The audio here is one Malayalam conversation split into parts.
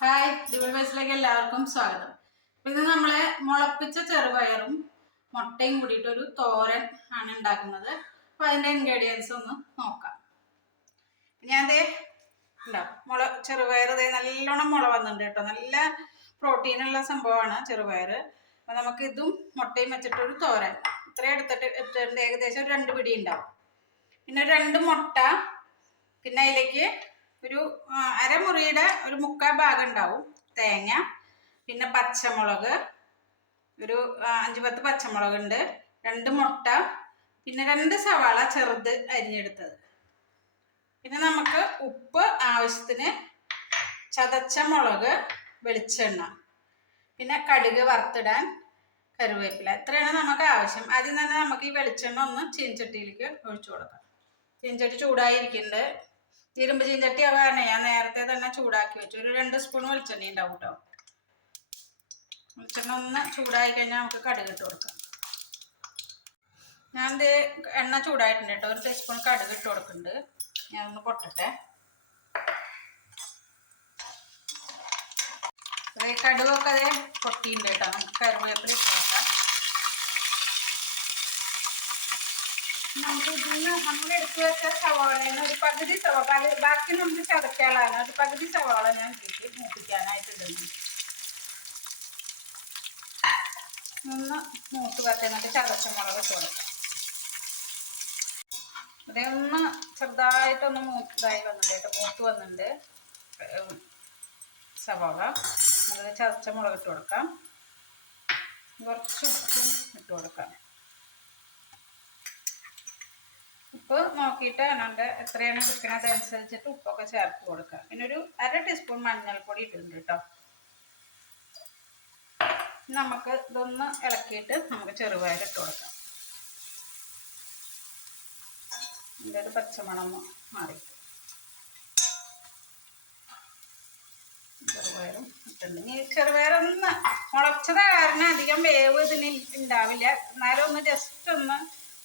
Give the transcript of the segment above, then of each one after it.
ഹായ് ഡിവൽ വൈസിലേക്ക് എല്ലാവർക്കും സ്വാഗതം. ഇത് നമ്മളെ മുളപ്പിച്ച ചെറുപയറും മുട്ടയും കൂടിയിട്ട് ഒരു തോരൻ ആണ് ഉണ്ടാക്കുന്നത്. അപ്പൊ അതിന്റെ ഇൻഗ്രീഡിയൻസ് ഒന്ന് നോക്കാം. ഞാൻ ദേ മുള ചെറുപയർ ദേ നല്ലോണം മുള വന്നിട്ടുണ്ട് കേട്ടോ. നല്ല പ്രോട്ടീൻ ഉള്ള സംഭവമാണ് ചെറുപയർ അപ്പൊ നമുക്ക് ഇതും മുട്ടയും വെച്ചിട്ടൊരു തോരൻ. ഇത്രയും എടുത്തിട്ട് ഇട്ടിട്ടുണ്ട് ഏകദേശം ഒരു രണ്ട് പിടി ഉണ്ടാവും. പിന്നെ രണ്ട് മുട്ട പിന്നെ അതിലേക്ക് ഒരു അരമുറിയുടെ ഒരു മുക്കാൽ ഭാഗം ഉണ്ടാവും. തേങ്ങ പിന്നെ പച്ചമുളക് ഒരു അഞ്ച് പത്ത് പച്ചമുളക് ഉണ്ട് രണ്ട് മുട്ട പിന്നെ രണ്ട് സവാള ചെറുത് അരിഞ്ഞെടുത്തത്. പിന്നെ നമുക്ക് ഉപ്പ് ആവശ്യത്തിന് ചതച്ച മുളക് വെളിച്ചെണ്ണ പിന്നെ കടുക് വറുത്തിടാൻ കരുവേപ്പില ഇത്രയാണ് നമുക്ക് ആവശ്യം. ആദ്യം തന്നെ നമുക്ക് ഈ വെളിച്ചെണ്ണ ഒന്ന് ചീൻചട്ടിയിലേക്ക് ഒഴിച്ചു കൊടുക്കാം. ചീൻചട്ടി ചൂടായിരിക്കുന്നുണ്ട്. ഇരുമ്പ് ചീഞ്ചട്ടി ആവാനേ ഞാൻ നേരത്തെ തന്നെ ചൂടാക്കി വെച്ചു. ഒരു രണ്ട് സ്പൂൺ വെളിച്ചെണ്ണ ഉണ്ടാവും കേട്ടോ വെളിച്ചെണ്ണ ഒന്ന് ചൂടായി കഴിഞ്ഞാൽ നമുക്ക് കടുക് ഇട്ട് കൊടുക്കാം. ഞാൻ ഇത് എണ്ണ ചൂടായിട്ടുണ്ട് കേട്ടോ ഒരു ടീസ്പൂൺ കടുക് ഇട്ട് കൊടുക്കുന്നുണ്ട്. ഞാനൊന്ന് പൊട്ടട്ടെ. കടുകൊക്കെ അതേ പൊട്ടിയിട്ടുണ്ട് കേട്ടോ നമുക്ക് കറിവേപ്പില ഇട്ട് കൊടുക്കാം. നമുക്ക് ഇതിന്ന് ഒരു പകുതി ബാക്കി മൂത്ത് വറ്റുന്നിട്ട് ചതച്ച മുളക് കൊടുക്കാം ചെറുതായിട്ടൊന്ന് വന്നിട്ടുണ്ട്. കേട്ടോ മൂത്ത് സവാള. നമുക്ക് ചതച്ച മുളക് ഇട്ട് കൊടുക്കാം. കുറച്ച് ഉപ്പും ഇട്ട് കൊടുക്കാം. ഉപ്പ് നോക്കിയിട്ട് അനണ്ട് എത്രയാണ് എടുക്കുന്നത് അനുസരിച്ചിട്ട് ഉപ്പൊക്കെ ചേർത്ത് കൊടുക്കുക. പിന്നെ ഒരു അര ടീസ്പൂൺ മഞ്ഞൾപ്പൊടി ഇട്ടിട്ടുണ്ട് കേട്ടോ. നമുക്ക് ഇതൊന്ന് ഇളക്കിയിട്ട് നമുക്ക് ചെറുപയർ ഇട്ട് കൊടുക്കാം. ഇതിന്റെ ഒരു പച്ചമണം മാറി. ചെറുപയറും ഇട്ടുണ്ട് ഇനി ചെറുപയറൊന്ന് മുളച്ചത് കാരണം അധികം വേവ് ഇതിന് ഉണ്ടാവില്ല. എന്നാലും ഒന്ന് ജസ്റ്റ് ഒന്ന്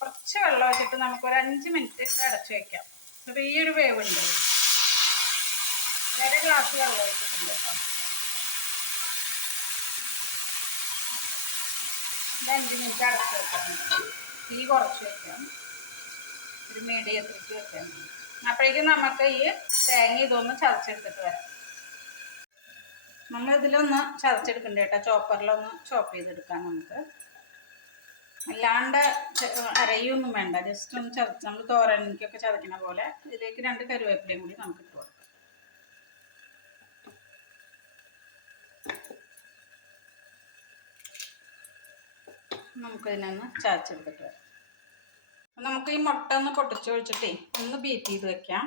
കുറച്ച് വെള്ളം വെച്ചിട്ട് നമുക്ക് ഒരു അഞ്ച് മിനിറ്റ് അടച്ചു വെക്കാം. ഒരു വേവ് ഉണ്ട്. വേറെ ഗ്ലാസ് വെള്ളം ഇത് അഞ്ച് മിനിറ്റ് അടച്ചു വെക്കാം. തീ കുറച്ച് വെക്കാം. ഒരു മീഡിയത്തിലേക്ക് വെക്കാം. അപ്പോഴേക്കും നമുക്ക് ഈ തേങ്ങ ഇതൊന്ന് ചതച്ചെടുത്തിട്ട് വരാം. നമ്മൾ ഇതിലൊന്ന് ചതച്ചെടുക്കണ്ട കേട്ടോ? ചോപ്പറിലൊന്ന് ചോപ്പ് ചെയ്തെടുക്കാം നമുക്ക്. അല്ലാണ്ട് അരയൊന്നും വേണ്ട. ജസ്റ്റ് ഒന്ന് ചതച്ച് നമ്മൾ തോരനിക്കൊക്കെ ചതക്കണ പോലെ ഇതിലേക്ക് രണ്ട് കരുവേപ്പിലയും കൂടി നമുക്ക് ഇട്ട് കൊടുക്കാം. നമുക്കിതിനൊന്ന് ചതച്ചെടുത്തിട്ട് വരാം. നമുക്ക് ഈ മുട്ട ഒന്ന് പൊട്ടിച്ച് ഒഴിച്ചിട്ടേ ഒന്ന് ബീറ്റ് ചെയ്ത് വെക്കാം.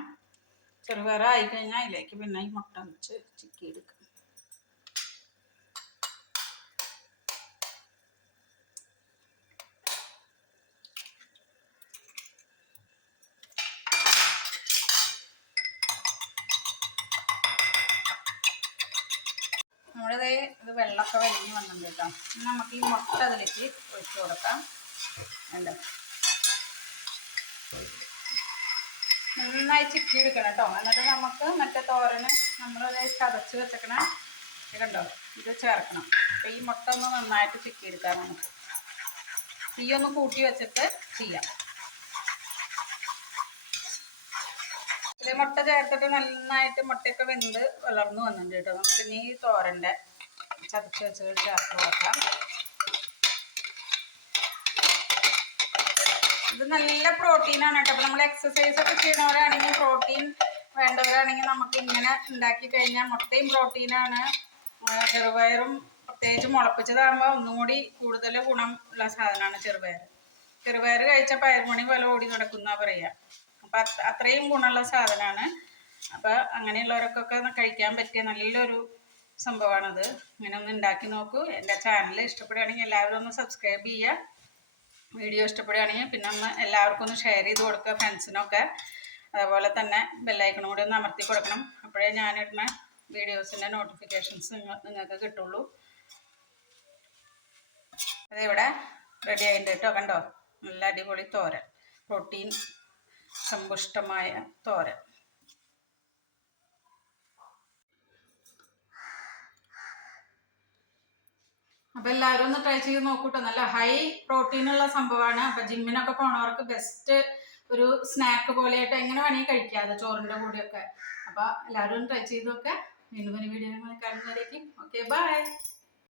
ചെറുപയറായി കഴിഞ്ഞാൽ അതിലേക്ക് പിന്നെ ഈ മുട്ട വെച്ച് ചിക്കി എടുക്കാം നമ്മളിത് ഇത് വെള്ളമൊക്കെ വലിഞ്ഞ് വന്നിട്ടുണ്ട് കേട്ടോ. നമുക്ക് ഈ മുട്ട അതിലേക്ക് ഒഴിച്ച് കൊടുക്കാം. എന്താ നന്നായി ചിക്കി എടുക്കണം കേട്ടോ. എന്നിട്ട് നമുക്ക് മറ്റേ തോരന് നമ്മളത് ചതച്ച് വെച്ചേക്കണ ഇത് കണ്ടോ? ഇത് ചേർക്കണം. അപ്പം ഈ മുട്ട ഒന്ന് നന്നായിട്ട് ചിക്കി എടുക്കാം നമുക്ക് തീയൊന്ന് കൂട്ടി വെച്ചിട്ട് ചെയ്യാം. മുട്ട ചേർത്തിട്ട് നന്നായിട്ട് മുട്ടയൊക്കെ വെന്ത് വളർന്നു വന്നിട്ടുണ്ട് കേട്ടോ. നമുക്ക് ഇനി ഈ തോരന്റെ ചതച്ച് വെച്ച് ചേർത്ത് കൊടുക്കാം ഇത് നല്ല പ്രോട്ടീനാണ് കേട്ടോ. അപ്പോൾ നമ്മൾ എക്സസൈസ് ഒക്കെ ചെയ്യുന്നവരാണെങ്കിൽ പ്രോട്ടീൻ വേണ്ടവരാണെങ്കിൽ നമുക്ക് ഇങ്ങനെ ഉണ്ടാക്കി കഴിഞ്ഞാൽ മുട്ടയും പ്രോട്ടീനാണ് ചെറുപയറും പ്രത്യേകിച്ച് മുളപ്പിച്ചതാകുമ്പോൾ ഒന്നും കൂടി കൂടുതൽ ഗുണം ഉള്ള സാധനമാണ് ചെറുപയർ. ചെറുപയർ കഴിച്ച പയർമണി പോലെ ഓടി നടക്കുന്ന പറയുക. അപ്പം അത് അത്രയും ഗുണമുള്ള സാധനമാണ് അപ്പോൾ അങ്ങനെയുള്ളവർക്കൊക്കെ ഒന്ന് കഴിക്കാൻ പറ്റിയ നല്ലൊരു സംഭവമാണത്. ഇങ്ങനെ ഒന്ന് ഉണ്ടാക്കി നോക്കൂ. എന്റെ ചാനൽ ഇഷ്ടപ്പെടുകയാണെങ്കിൽ എല്ലാവരും ഒന്ന് സബ്സ്ക്രൈബ് ചെയ്യുക. വീഡിയോ ഇഷ്ടപ്പെടുകയാണെങ്കിൽ പിന്നെ ഒന്ന് എല്ലാവർക്കും ഒന്ന് ഷെയർ ചെയ്ത് കൊടുക്കുക ഫ്രണ്ട്സിനൊക്കെ അതുപോലെ തന്നെ ബെല്ലൈക്കണും കൂടി ഒന്ന് അമർത്തി കൊടുക്കണം. അപ്പോഴേ ഞാനിടുന്ന വീഡിയോസിന്റെ നോട്ടിഫിക്കേഷൻസ് നിങ്ങൾക്ക് കിട്ടുള്ളൂ. അതിവിടെ? റെഡി ആയിട്ട് കേട്ടോ. കണ്ടോ? നല്ല അടിപൊളി തോരൻ. പ്രോട്ടീൻ സമ്പുഷ്ടമായ തോരൻ. അപ്പൊ എല്ലാവരും ഒന്ന് ട്രൈ ചെയ്ത് നോക്കൂട്ടോ. നല്ല ഹൈ പ്രോട്ടീൻ ഉള്ള സംഭവമാണ്. അപ്പൊ ജിമ്മിനൊക്കെ പോണവർക്ക് ബെസ്റ്റ് ഒരു സ്നാക്ക് പോലെയായിട്ട് എങ്ങനെ വേണമെങ്കിൽ കഴിക്കാതെ ചോറിന്റെ കൂടെയൊക്കെ. അപ്പൊ എല്ലാവരും ട്രൈ ചെയ്ത് നോക്കാം. വീണ്ടും ഒരു വീഡിയോ കാണുന്നതായിരിക്കും ഓക്കെ ബൈ